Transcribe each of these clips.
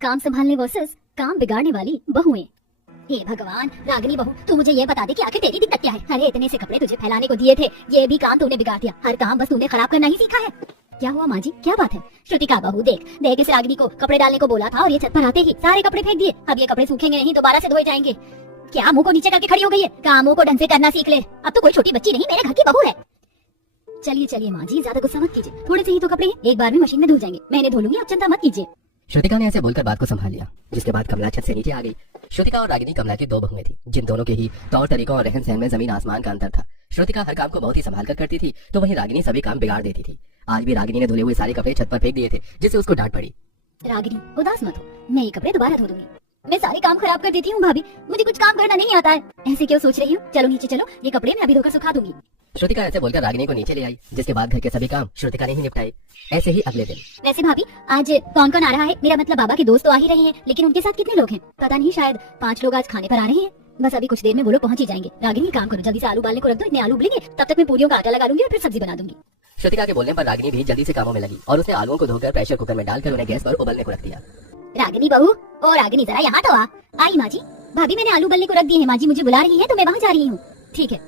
काम संभालने वर्सेस काम बिगाड़ने वाली बहुएं। हे भगवान, रागिनी बहू, तू मुझे ये बता दे कि आखिर तेरी दिक्कत क्या है। अरे इतने से कपड़े तुझे फैलाने को दिए थे, ये भी काम तूने बिगाड़ दिया। हर काम बस तूने खराब करना ही सीखा है। क्या हुआ माँ जी, क्या बात है? श्रुतिका बहू देख देख, इस रागिनी को कपड़े डालने को बोला था और ये छत पर आते ही सारे कपड़े फेंक दिए। अब ये कपड़े सूखेंगे नहीं, दोबारा से धोए जाएंगे। क्या मुंह को नीचे करके खड़ी हो गई है? कामों को ढंग से करना सीख ले। अब तो कोई छोटी बच्ची नहीं, मेरे घर की बहू है। चलिए चलिए माँ जी, ज्यादा गुस्सा मत कीजिए। थोड़े से ही तो कपड़े हैं, एक बार में मशीन में धुल जाएंगे। मैं इन्हें धो लूंगी, आप चिंता मत कीजिए। श्रुतिका ने ऐसे बोलकर बात को संभाल लिया, जिसके बाद कमला छत से नीचे आ गई। श्रुतिका और रागिनी कमला की दो बहुएं थी, जिन दोनों के ही तौर तरीकों और रहन सहन में जमीन आसमान का अंतर था। श्रुतिका हर काम को बहुत ही संभाल कर करती थी, तो वहीं रागिनी सभी काम बिगाड़ देती थी। आज भी रागिनी ने धुले हुए सारे कपड़े छत पर फेंक दिए थे, जिससे उसको डांट पड़ी। रागिनी उदास मत हो, मैं ये कपड़े दोबारा धो दूंगी। मैं सारे काम खराब कर देती हूँ भाभी, मुझे कुछ काम करना नहीं आता है। ऐसे क्यों सोच रही हूँ? चलो नीचे चलो, ये कपड़े मैं अभी धोकर सुखा दूंगी। श्रुतिका ऐसे बोलकर रागिनी को नीचे ले आई, जिसके बाद घर के सभी काम श्रुतिका ने ही निपटाए। ऐसे ही अगले दिन। वैसे भाभी आज कौन कौन आ रहा है? मेरा मतलब बाबा के दोस्त तो आ ही रहे हैं, लेकिन उनके साथ कितने लोग हैं पता नहीं, शायद 5 लोग आज खाने पर आ रहे हैं। बस अभी कुछ देर में वो लोग पहुंच ही जाएंगे। रागिनी काम करो, जल्दी से आलू उबालने को रख दो। इतने आलू उबलेंगे तब तक मैं पूरियों का आटा लगा लूंगी और फिर सब्जी बना दूंगी। श्रुतिका के बोलने पर रागिनी भी जल्दी से कामों में लगी और उसने आलूओं को धोकर प्रेशर कुकर में डालकर उन्हें गैस पर उबलने को रख दिया। रागिनी बहू, ओ रागिनी जरा यहाँ तो आ। आई माँ जी। भाभी मैंने आलू उबलने को रख दिए हैं, माँ जी मुझे बुला रही है तो मैं वहाँ जा रही हूँ। ठीक है।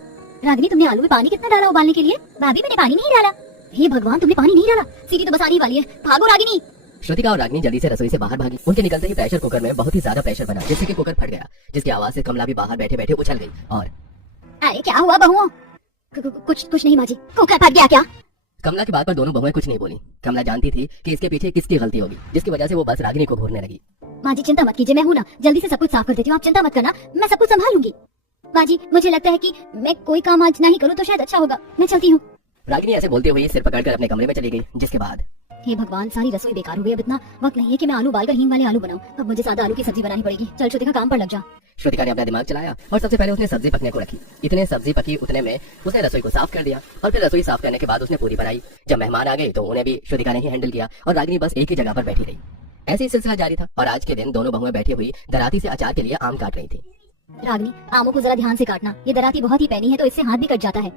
रागिनी तुमने आलू में पानी कितना डाला उबालने के लिए? भाभी मैंने पानी नहीं डाला। हे भगवान, तुमने पानी नहीं डाला? सीटी तो बस आने वाली है, भागो रागिनी। श्रुतिका और रागिनी जल्दी से रसोई से बाहर भागी। उनके निकलते ही प्रेशर कुकर में बहुत ही ज्यादा प्रेशर बना, जिससे कि कुकर फट गया, जिसकी आवाज से कमला भी बाहर बैठे बैठे उछल गई। और अरे क्या हुआ बहुओं? कुछ नहीं माँ जी, कुकर फट गया क्या? कमला की बात पर दोनों बहुएं कुछ नहीं बोली। कमला जानती थी कि इसके पीछे किसकी गलती होगी, जिसकी वजह से वो बस रागिनी को घूरने लगी। माँ जी चिंता मत कीजिए, मैं हूँ ना, जल्दी से सब कुछ साफ कर देती हूँ, आप चिंता मत करना, मैं सब कुछ संभाल लूंगी। माँ जी मुझे लगता है कि मैं कोई काम आज नहीं करूँ तो शायद अच्छा होगा, मैं चलती हूँ। रागिनी ऐसे बोलते हुए सिर पकड़कर अपने कमरे में चली गई, जिसके बाद हे भगवान, सारी रसोई बेकार हो गई। अब इतना वक्त नहीं है कि मैं आलू उबालकर हींग वाले आलू बनाऊं। अब मुझे सादा आलू की सब्जी बनानी पड़ेगी। चल श्रुतिका काम पर लग जा। श्रुतिका ने अपना दिमाग चलाया और सबसे पहले उसने सब्जी पकने को रखी। इतने सब्जी पकी उतने में उसने रसोई को साफ कर दिया और फिर रसोई साफ करने के बाद उसने पूरी बनाई। जब मेहमान आ गए तो उन्हें भी श्रुतिका ने ही हैंडल किया और रागिनी बस एक ही जगह पर बैठी रही। ऐसे ही सिलसिला जारी था और आज के दिन दोनों बहुएं बैठी हुई दराती से अचार के लिए आम काट रही थी। रागिनी आमों को जरा ध्यान से काटना, ये दराती बहुत ही पैनी है तो इससे हाथ भी कट जाता है।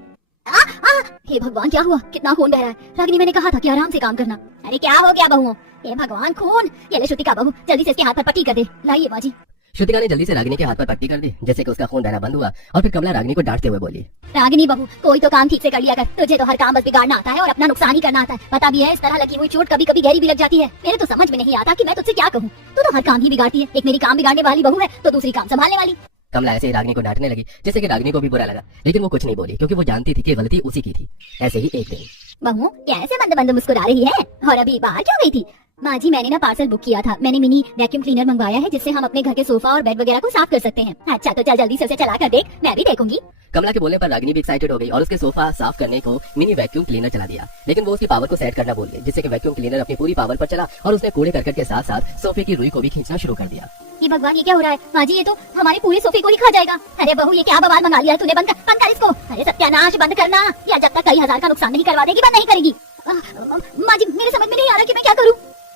हे भगवान, क्या हुआ? कितना खून बह रहा है। रागिनी मैंने कहा था कि आराम से काम करना। अरे क्या हो गया बहुओं? हे भगवान, खून! ये ले श्रुतिका बहू, जल्दी से इसके हाथ पर पट्टी कर दे। लाइए बाजी। श्रुतिका ने जल्दी से रागिनी के हाथ पर पट्टी कर दी, जिससे कि उसका खून बहना बंद हुआ और फिर कमला रागिनी को डांटते हुए बोली, रागिनी बहू कोई तो काम ठीक से कर लिया कर, तुझे तो हर काम बस बिगाड़ना आता है और अपना नुकसान ही करना आता है। पता भी है इस तरह लगी हुई चोट कभी कभी गहरी भी लग जाती है। मेरे तो समझ में नहीं आता कि मैं तुझसे क्या कहूँ। तू तो हर काम ही बिगाड़ती है, एक मेरी काम बिगाड़ने वाली बहू है तो दूसरी काम संभालने वाली। कमला ऐसे ही रागिनी को डांटने लगी, जिससे कि रागिनी को भी बुरा लगा, लेकिन वो कुछ नहीं बोली क्योंकि वो जानती थी कि गलती उसी की थी। ऐसे ही एक दिन बहू कैसे मंद मंद मुस्कुरा रही है और अभी बाहर क्यों गई थी? माँ जी मैंने ना पार्सल बुक किया था, मैंने मिनी वैक्यूम क्लीनर मंगवाया है जिससे हम अपने घर के सोफा और बेड वगैरह को साफ कर सकते हैं। अच्छा तो चल जल्दी से उसे चला कर देख, मैं भी देखूंगी। कमला के बोलने पर रागिनी भी एक्साइटेड हो गई और उसके सोफा साफ करने को मिनी वैक्यूम क्लीनर चला दिया, लेकिन वो उसकी पावर को सेट करना भूल गई, जिससे कि वैक्यूम क्लीनर अपनी पूरी पावर पर चला और उसने कूड़े करकट के साथ साथ सोफे की रुई को भी खींचना शुरू कर दिया। ये भगवान, ये क्या हो रहा है? माँ जी ये तो हमारे पूरे सोफे को ही खा जाएगा। अरे बहू ये क्या बवाल मंगा लिया तूने? बंद कर इसको। अरे सत्यानाश, बंद करना, या जब तक कई हजार का नुकसान नहीं करवा देगी बंद नहीं करेगी। माँ जी मेरे समझ में नहीं आ रहा कि मैं क्या करूँ।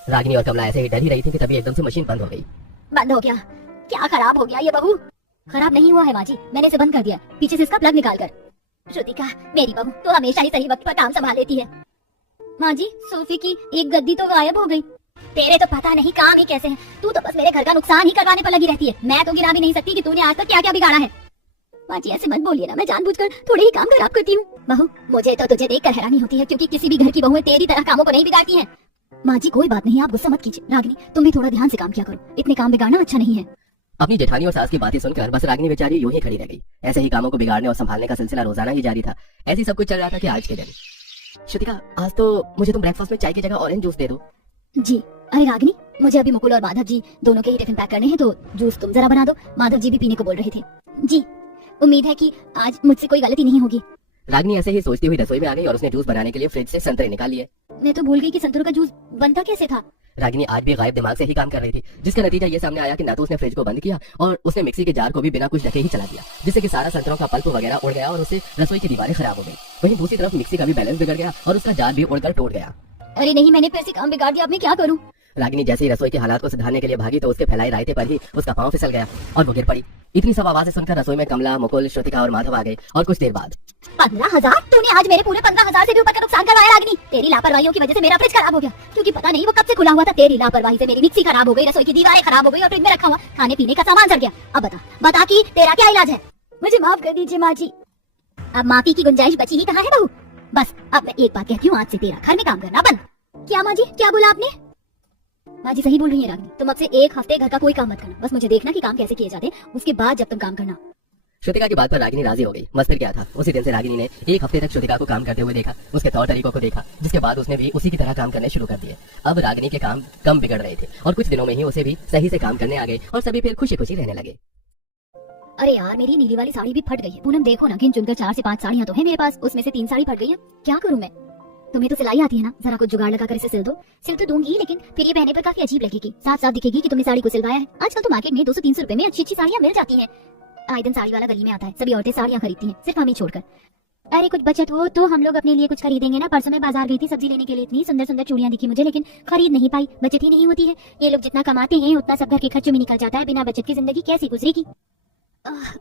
रागिनी और कमला ऐसे ही डर ही रही थी कि तभी एकदम से मशीन बंद हो गई। बंद हो गया? क्या खराब हो गया ये बहू? खराब नहीं हुआ है माँ जी, मैंने इसे बंद कर दिया, पीछे से इसका प्लग निकाल कर। श्रुतिका मेरी बहू तो हमेशा ही सही वक्त पर काम संभाल लेती है। माँ जी सोफे की एक गद्दी तो गायब हो गई। तेरे तो पता नहीं काम ही कैसे है, तू तो बस मेरे घर का नुकसान ही करवाने पर लगी रहती है। मैं तो गिरा भी नहीं सकती कि तूने आज तक क्या क्या बिगाड़ा है। माँ जी ऐसे मत बोलिए ना, मैं जानबूझकर थोड़े ही काम खराब करती हूँ। बहू मुझे तो तुझे देखकर हैरानी होती है, क्योंकि किसी भी घर की बहुएं तेरी तरह कामों को नहीं बिगाड़ती हैं। माँ जी कोई बात नहीं, आप गुस्सा मत कीजिए। रागिनी तुम भी थोड़ा ध्यान से काम किया करो, इतने काम बिगाड़ना अच्छा नहीं है। अपनी जेठानी और सास की बातें सुनकर बस रागिनी बेचारी यूं ही खड़ी रह गई। ऐसे ही कामों को बिगाड़ने और संभालने का सिलसिला रोजाना ही जारी था। ऐसे सब कुछ चल रहा था कि आज के दिन, श्रुतिका आज तो मुझे तुम ब्रेकफास्ट में चाय की जगह ऑरेंज जूस दे दो। जी। अरे रागिनी मुझे अभी मुकुल और माधव जी दोनों के ही टिफिन पैक करने हैं, तो जूस तुम जरा बना दो। माधव जी भी पीने को बोल रहे थे। जी उम्मीद है कि आज मुझसे कोई गलती नहीं होगी। रागिनी ऐसे ही सोचती हुई रसोई में आ गई और उसने जूस बनाने के लिए फ्रिज से संतरे निकाल लिए। मैं तो भूल गई कि संतरों का जूस बनता कैसे था। रागिनी आज भी गायब दिमाग से ही काम कर रही थी, जिसका नतीजा ये सामने आया कि ना तो उसने फ्रिज को बंद किया और उसने मिक्सी के जार को भी बिना कुछ ढके ही चला दिया, जिससे कि सारा संतरों का पल्प वगैरह उड़ गया और उससे रसोई की दीवारें खराब हो गई। वहीं दूसरी तरफ मिक्सी का भी बैलेंस बिगड़ गया और उसका जार भी उड़कर टूट गया। अरे नहीं, मैंने फिर से काम बिगाड़ दिया, अब मैं क्या करूं? रागिनी जैसे ही रसोई के हालात को सुधारने के लिए भागी तो उसके फैलाए रायते पर ही उसका पांव फिसल गया और वो गिर पड़ी। इतनी सब आवाजें सुनकर रसोई में कमला, मुकुल, श्रुतिका और माधव आ गए और कुछ देर बाद 15,000? तूने आज मेरे पूरे 15,000 से भी ऊपर का नुकसान करवाया रागिनी। तेरी लापरवाहियों की वजह से मेरा फ्रिज खराब हो गया, क्योंकि पता नहीं वो कब से खुला हुआ था। तेरी लापरवाही से मेरी मिक्सी खराब हो गई, रसोई की दीवारें खराब हो गई और फ्रिज में रखा हुआ खाने पीने का सामान सड़ गया। अब बता कि तेरा क्या इलाज है? मुझे माफ कर दीजिए माँ जी। अब माफी की गुंजाइश बची ही कहाँ है बहू। बस अब मैं एक बात कहती हूँ, आज से तेरा घर में काम करना बंद। क्या माँ जी, क्या बोला आपने? माँ जी सही बोल रही है रागिनी, तुम अब से एक हफ्ते घर का कोई काम मत करना। बस मुझे देखना कि काम कैसे किए जाते हैं, उसके बाद जब तुम काम करना। श्रुतिका की बात पर रागिनी राजी हो गई। बस फिर क्या था, उसी दिन से रागिनी ने एक हफ्ते तक श्रुतिका को काम करते हुए देखा, उसके तौर तरीकों को देखा, जिसके बाद उसने भी उसी की तरह काम करने शुरू कर दिए। अब रागिनी के काम कम बिगड़ रहे थे और कुछ दिनों में ही उसे भी सही से काम करने आ गए और सभी फिर खुशी खुशी रहने लगे। अरे यार, मेरी नीली वाली साड़ी भी फट गई है। पूनम देखो ना, गिन चुनकर 4 से 5 साड़ियां तो है मेरे पास, उसमें से 3 साड़ी फट गई है। क्या करूं मैं? तुम्हें तो सिलाई आती है ना, जरा कुछ जुगाड़ लगा कर इसे सिल दो। सिल तो दूंगी, लेकिन फिर ये पहनने पर काफी अजीब लगेगी, साफ साफ दिखेगी कि तुमने साड़ी को सिलवाया है। आजकल तो मार्केट में 200-300 रुपए में अच्छी अच्छी साड़ियां मिल जाती हैं। आए दिन साड़ी वाला गली में आता है, सभी औरतें साड़ियां खरीदती हैं, सिर्फ हमें छोड़कर। अरे कुछ बचत हो तो हम लोग अपने लिए कुछ खरीदेंगे ना। परसों मैं बाजार गई थी सब्जी लेने के लिए, इतनी सुंदर सुंदर चूड़ियां दिखी मुझे, लेकिन खरीद नहीं पाई। बचत ही नहीं होती है। ये लोग जितना कमाते हैं उतना सब घर के खर्चों में निकल जाता है। बिना बचत की जिंदगी कैसी गुजरेगी?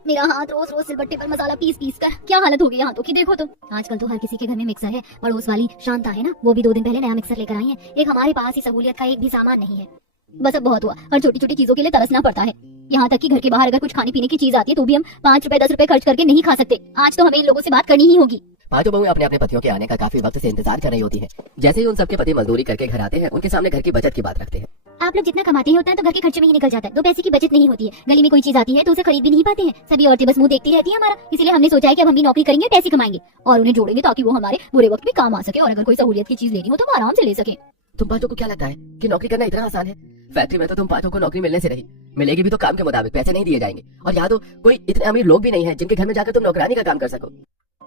मेरा हाथ रोज रोज सिलबट्टे पर मसाला पीस पीस कर क्या हालत हो गई हाथों की, देखो तो। आजकल तो हर किसी के घर में मिक्सर है। पड़ोस वाली शांता है ना, वो भी 2 दिन पहले नया मिक्सर लेकर आई है। एक हमारे पास ही सहूलियत का एक भी सामान नहीं है। बस अब बहुत हुआ, हर छोटी छोटी चीजों के लिए तरसना पड़ता है। यहाँ तक कि घर के बाहर अगर कुछ खाने पीने की चीज आती है तो भी हम 5 रुपए 10 रुपए खर्च करके नहीं खा सकते। आज तो हमें इन लोगों से बात करनी ही होगी। पांचों बहुएं अपने अपने पतियों के आने का काफी वक्त से इंतजार कर रही होती हैं। जैसे ही उन सबके पति मजदूरी करके घर आते हैं, उनके सामने घर की बचत की बात रखते हैं। आप लोग जितना कमाते हैं उतना तो घर के खर्चे में ही निकल जाता है। 2 पैसे की बचत नहीं होती है। गली में कोई चीज आती है तो उसे खरीद भी नहीं पाते हैं। सभी औरतें बस मुंह देखती रहती है हमारा। इसलिए हमने सोचा है कि अब हम भी नौकरी करेंगे, पैसे कमाएंगे और उन्हें जोड़ेंगे ताकि वो हमारे बुरे वक्त में काम आ सके। और अगर कोई सहूलियत की चीज लेनी हो तो हम आराम से ले सके। तुम पांचों को क्या लगता है कि नौकरी करना इतना आसान है? फैक्ट्री में तो तुम पांचों को नौकरी मिलने से रही, मिलेगी भी तो काम के मुताबिक, पैसे नहीं दिए जाएंगे। और यहाँ तो कोई इतने अमीर लोग भी नहीं है जिनके घर में जाकर तुम नौकरानी का काम कर सको।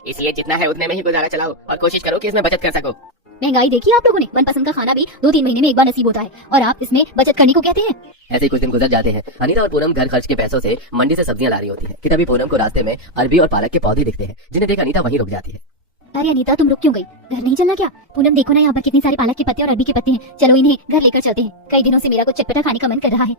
इसलिए जितना है उतने में ही गुजारा चलाओ और कोशिश करो कि इसमें बचत कर सको। महंगाई देखी आप लोगों ने? मनपसंद का खाना भी 2-3 महीने में एक बार नसीब होता है और आप इसमें बचत करने को कहते हैं। ऐसे ही कुछ दिन गुजर जाते हैं। अनीता और पूनम घर खर्च के पैसों से मंडी से सब्जियां ला रही होती है कि तभी पूनम को रास्ते में अरबी और पालक के पौधे दिखते हैं, जिन्हें देख अनीता वहीं रुक जाती है। अरे अनीता, तुम रुक क्यों गई? घर नहीं चलना क्या? पूनम देखो ना, यहाँ पर कितनी सारे पालक के पत्ते और अरबी के पत्ते हैं। चलो इन्हें घर लेकर चलते हैं। कई दिनों से मेरा कुछ चटपटा खाने का मन कर रहा है।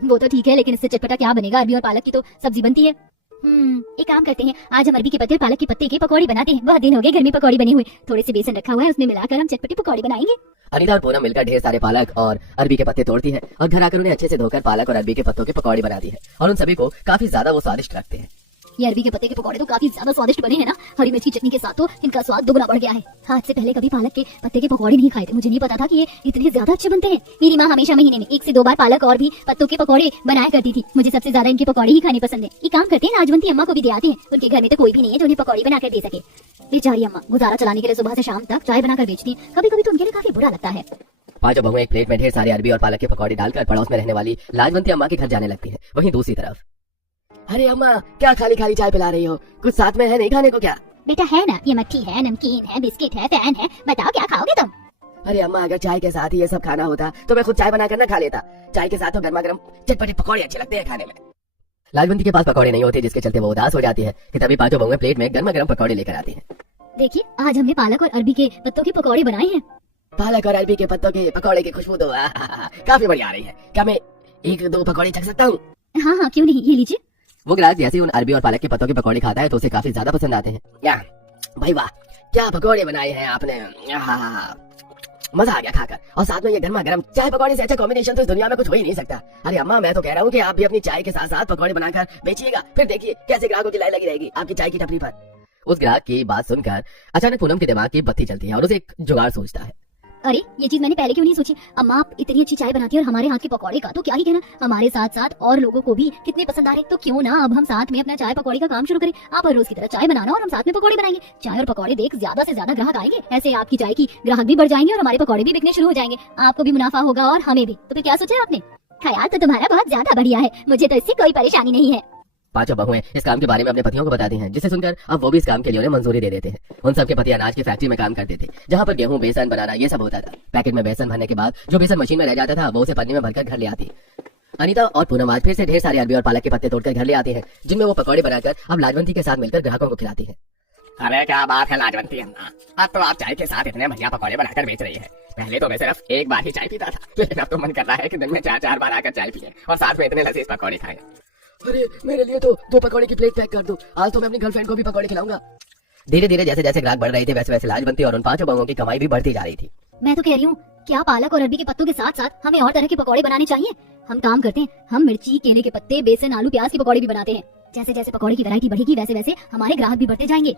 वो तो ठीक है, लेकिन इससे चटपटा क्या बनेगा? अरबी और पालक की तो सब्जी बनती है। एक काम करते हैं, आज हम अरबी के पत्ते और पालक के पत्ते के पकौड़ी बनाते हैं। बहुत दिन हो गए घर में पकौड़ी बने हुए। थोड़े से बेसन रखा हुआ है, उसमें मिलाकर हम चटपटी पकौड़ी बनाएंगे। अनीता और पूनम मिलकर ढेर सारे पालक और अरबी के पत्ते तोड़ती है और घर आकर उन्हें अच्छे से धोकर पालक और अरबी के पत्तों की पकौड़ी बनाती है और उन सभी को काफी ज्यादा वो स्वादिष्ट लगते हैं। ये अरबी के पत्ते के पकौड़े तो काफी ज्यादा स्वादिष्ट बने हैं ना। हरी मिर्च की चटनी के साथ तो इनका स्वाद दुगना बढ़ गया है। आज से पहले कभी पालक के पत्ते के पकौड़े नहीं खाए थे। मुझे नहीं पता था कि ये इतने ज्यादा अच्छे बनते हैं। मेरी माँ हमेशा महीने में 1 से 2 बार पालक और भी पत्तों के पकौड़े बनाया करती थी। मुझे सबसे ज्यादा इनके पकौड़े ही खाने पसंद है। ये काम करते हैं, लाजवंती अम्मा को भी दे आते हैं। उनके घर में तो कोई भी नहीं है जो उन्हें पकौड़ी बनाकर दे सके। बेचारी अम्मा गुजारा चलाने के लिए सुबह से शाम तक चाय बनाकर बेचती है। कभी कभी तो उनके लिए काफी बुरा लगता है। पांचों बहुएं एक प्लेट में ढेर सारे अरबी और पालक के पकौड़े डालकर पड़ोस में रहने वाली लाजवंती अम्मा के घर जाने लगती है। वहीं दूसरी तरफ, अरे अम्मा, क्या खाली खाली चाय पिला रही हो? कुछ साथ में है नहीं खाने को क्या? बेटा है ना, ये मट्ठी है, नमकीन है, बिस्किट है, फैन है। बताओ क्या खाओगे तुम? अरे अम्मा, अगर चाय के साथ ही ये सब खाना होता तो मैं खुद चाय बनाकर ना खा लेता। चाय के साथ तो गर्मा गर्म चटपटे पकौड़े अच्छे लगते हैं खाने में। लाजवंती के पास पकौड़े नहीं होते, जिसके चलते वो उदास हो जाती है कि तभी पांचों बहुएं प्लेट में गर्मा गर्म पकौड़े लेकर आती हैं। देखिए, आज हमने पालक और अरबी के पत्तों के पकौड़े बनाए हैं। पालक और अरबी के पत्तों के पकौड़े की खुशबू तो काफी बढ़िया आ रही है। क्या मैं 1-2 पकौड़े चख सकता हूँ? हाँ, क्यों नहीं, ये लीजिए। वो गिलास जैसे उन अरबी और पालक के पत्तों के पकौड़े खाता है तो उसे काफी ज्यादा पसंद आते हैं। या भाई वाह, क्या पकौड़े बनाए हैं आपने, मजा आ गया खाकर। और साथ में ये गर्मा गर्म चाय पकौड़े से अच्छा कॉम्बिनेशन तो इस दुनिया में कुछ हो ही नहीं सकता। अरे अम्मा, मैं तो कह रहा हूँ कि आप भी अपनी चाय के साथ साथ पकौड़े बनाकर बेचिएगा, फिर देखिए कैसे ग्राहकों की लाइन लगी रहेगी आपकी चाय की टपरी पर। उस ग्राहक की बात सुनकर अचानक पूनम के दिमाग की बत्ती चलती है और उसे एक जुगाड़ सोचता है। अरे ये चीज मैंने पहले क्यों नहीं सोची? अम्मा आप इतनी अच्छी चाय बनाती है और हमारे हाथ के पकौड़े का तो क्या ही कहना, हमारे साथ साथ और लोगों को भी कितने पसंद आ रहे। तो क्यों ना अब हम साथ में अपना चाय पकौड़े का काम शुरू करें। आप हर रोज की तरह चाय बनाना और हम साथ में पकौड़े बनाएंगे। चाय और पकौड़े देख ज्यादा से ज्यादा ग्राहक आएंगे। ऐसे आपकी चाय की ग्राहक भी बढ़ जाएंगे और हमारे पकौड़े भी बिकने शुरू हो जाएंगे। आपको भी मुनाफा होगा और हमें भी। तो फिर क्या सोचा आपने? ख्याल तो तुम्हारा बहुत ज्यादा बढ़िया है, मुझे तो इससे कोई परेशानी नहीं है। पांचों बहुएं इस काम के बारे में अपने पतियों को बताती हैं, जिसे सुनकर अब वो भी इस काम के लिए उन्हें मंजूरी दे देते हैं। उन सबके पति अनाज की फैक्ट्री में काम करते थे, जहाँ पर गेहूं, बेसन बनाना ये सब होता था। पैकेट में बेसन भरने के बाद जो बेसन मशीन में रह जाता था वो उसे पन्नी में भरकर घर ले आती। अनीता और पूनम आज फिर से ढेर सारे अरबी और पालक के पत्ते तोड़कर घर ले आते हैं, जिनमें वो पकौड़े बनाकर अब लाजवंती के साथ मिलकर ग्राहकों को खिलाती है। अरे क्या बात है लाजवंती अम्मा, अब तो आप चाय के साथ इतने बढ़िया पकौड़े बनाकर बेच रही है। पहले तो मैं सिर्फ एक बार ही चाय पीता था, लेकिन अब तो मन कर रहा है कि दिन में 4-4 बार आकर चाय पिए और साथ में इतने लजीज पकौड़े खाए। अरे मेरे लिए तो 2 पकौड़े की प्लेट पैक कर दो, आज तो मैं अपनी गर्लफ्रेंड को भी पकौड़े खिलाऊंगा। धीरे धीरे जैसे जैसे ग्राहक बढ़ रहे थे वैसे वैसे लाजवंती और उन 5 बहुओं की कमाई भी बढ़ती जा रही थी। मैं तो कह रही हूँ क्या पालक और अरबी के पत्तों के साथ साथ हमें और तरह के पकौड़े बनाने चाहिए। हम काम करते हैं, हम मिर्ची, केले के पत्ते, बेसन, आलू, प्याज के पकौड़े भी बनाते हैं। जैसे जैसे पकौड़े की वैरायटी बढ़ेगी वैसे वैसे हमारे ग्राहक भी बढ़ते जाएंगे।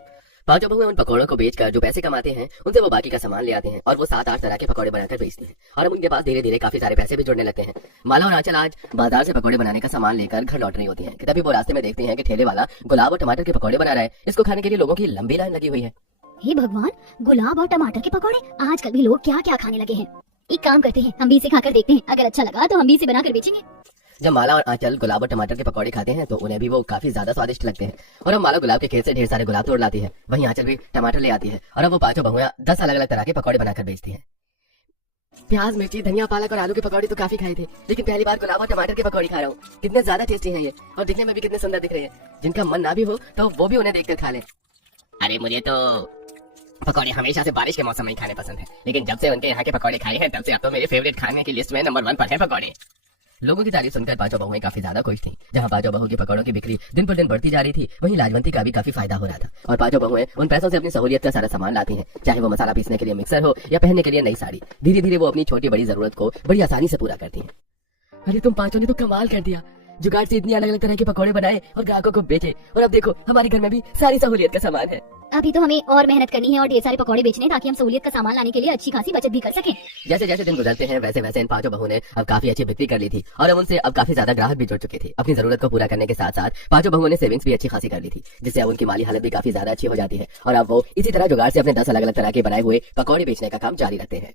5 बहुएं उन पकौड़ों को बेचकर जो पैसे कमाते हैं उनसे वो बाकी का सामान ले आते हैं और वो 7-8 तरह के पकौड़े बनाकर बेचते हैं और अब उनके पास धीरे धीरे काफी सारे पैसे भी जुड़ने लगते हैं। माला और आंचल आज बाजार से पकौड़े बनाने का सामान लेकर घर लौट रही होती हैं कि तभी वो रास्ते में देखती हैं कि ठेले वाला गुलाब और टमाटर के पकौड़े बना रहा है। इसको खाने के लिए लोगों की लंबी लाइन लगी हुई है। हे भगवान, गुलाब और टमाटर के पकौड़े, आजकल भी लोग क्या क्या खाने लगे हैं। एक काम करते हैं, हम भी इसे खाकर देखते हैं, अगर अच्छा लगा तो हम भी इसे बनाकर बेचेंगे। जब माला और आंचल गुलाब और टमाटर के पकौड़े खाते हैं तो उन्हें भी वो काफी ज्यादा स्वादिष्ट लगते हैं और अब माला गुलाब के खेत से ढेर सारे गुलाब तोड़ लाती है, वहीं आंचल भी टमाटर ले आती है और अब वो 5 बहुएं 10 अलग अलग तरह के पकौड़े बनाकर बेचती हैं। प्याज, मिर्ची, धनिया, पालक और आलू के पकौड़े तो काफी खाए थे, लेकिन पहली बार गुलाब और टमाटर के पकौड़े खा रहा हूँ। कितने ज्यादा टेस्टी हैं ये और दिखने में भी कितने सुंदर दिख रहे हैं। जिनका मन ना भी हो तो वो भी उन्हें देखकर खा ले। अरे मुझे तो पकौड़े हमेशा से बारिश के मौसम में ही खाने पसंद है, लेकिन जब से उनके यहाँ के पकौड़े खाए हैं तब से अब तो मेरे फेवरेट खाने की लिस्ट में नंबर 1 पर है पकौड़े। लोगों की तारीफ सुनकर 5 बहुएं काफी ज्यादा खुश थी। जहाँ 5 बहुओं के पकौड़ों की बिक्री दिन पर दिन बढ़ती जा रही थी वहीं लाजवंती का भी काफी फायदा हो रहा था और 5 बहुएं उन पैसों से अपनी सहूलियत का सारा सामान लाती हैं, चाहे वो मसाला पीसने के लिए मिक्सर हो या पहनने के लिए नई साड़ी। धीरे धीरे वो अपनी छोटी बड़ी जरूरत को बड़ी आसानी से पूरा करती हैं। अरे तुम 5 ने तो कमाल कर दिया, जुगाड़ से इतनी अलग अलग तरह के पकौड़े बनाए और ग्राहकों को बेचे और अब देखो हमारे घर में भी सारी सहूलियत का सामान है। अभी तो हमें और मेहनत करनी है और ढेर सारे पकौड़े बेचने ताकि हम सहूलियत का सामान लाने के लिए अच्छी खासी बचत भी कर सकें। जैसे जैसे दिन गुजरते हैं वैसे वैसे इन 5 बहुओं ने अब काफी अच्छी बिक्री कर ली थी और अब उनसे अब काफी ज्यादा ग्राहक भी जुड़ चुके थे। अपनी जरूरत को पूरा करने के साथ साथ 5 बहुओं ने सेविंग्स भी अच्छी खासी कर ली थी, जिससे अब उनकी माली हालत भी काफी ज्यादा अच्छी हो जाती है और अब वो इसी तरह जुगाड़ से अपने 10 अलग अलग तरह के बनाए हुए पकौड़े बेचने का काम जारी रखते हैं।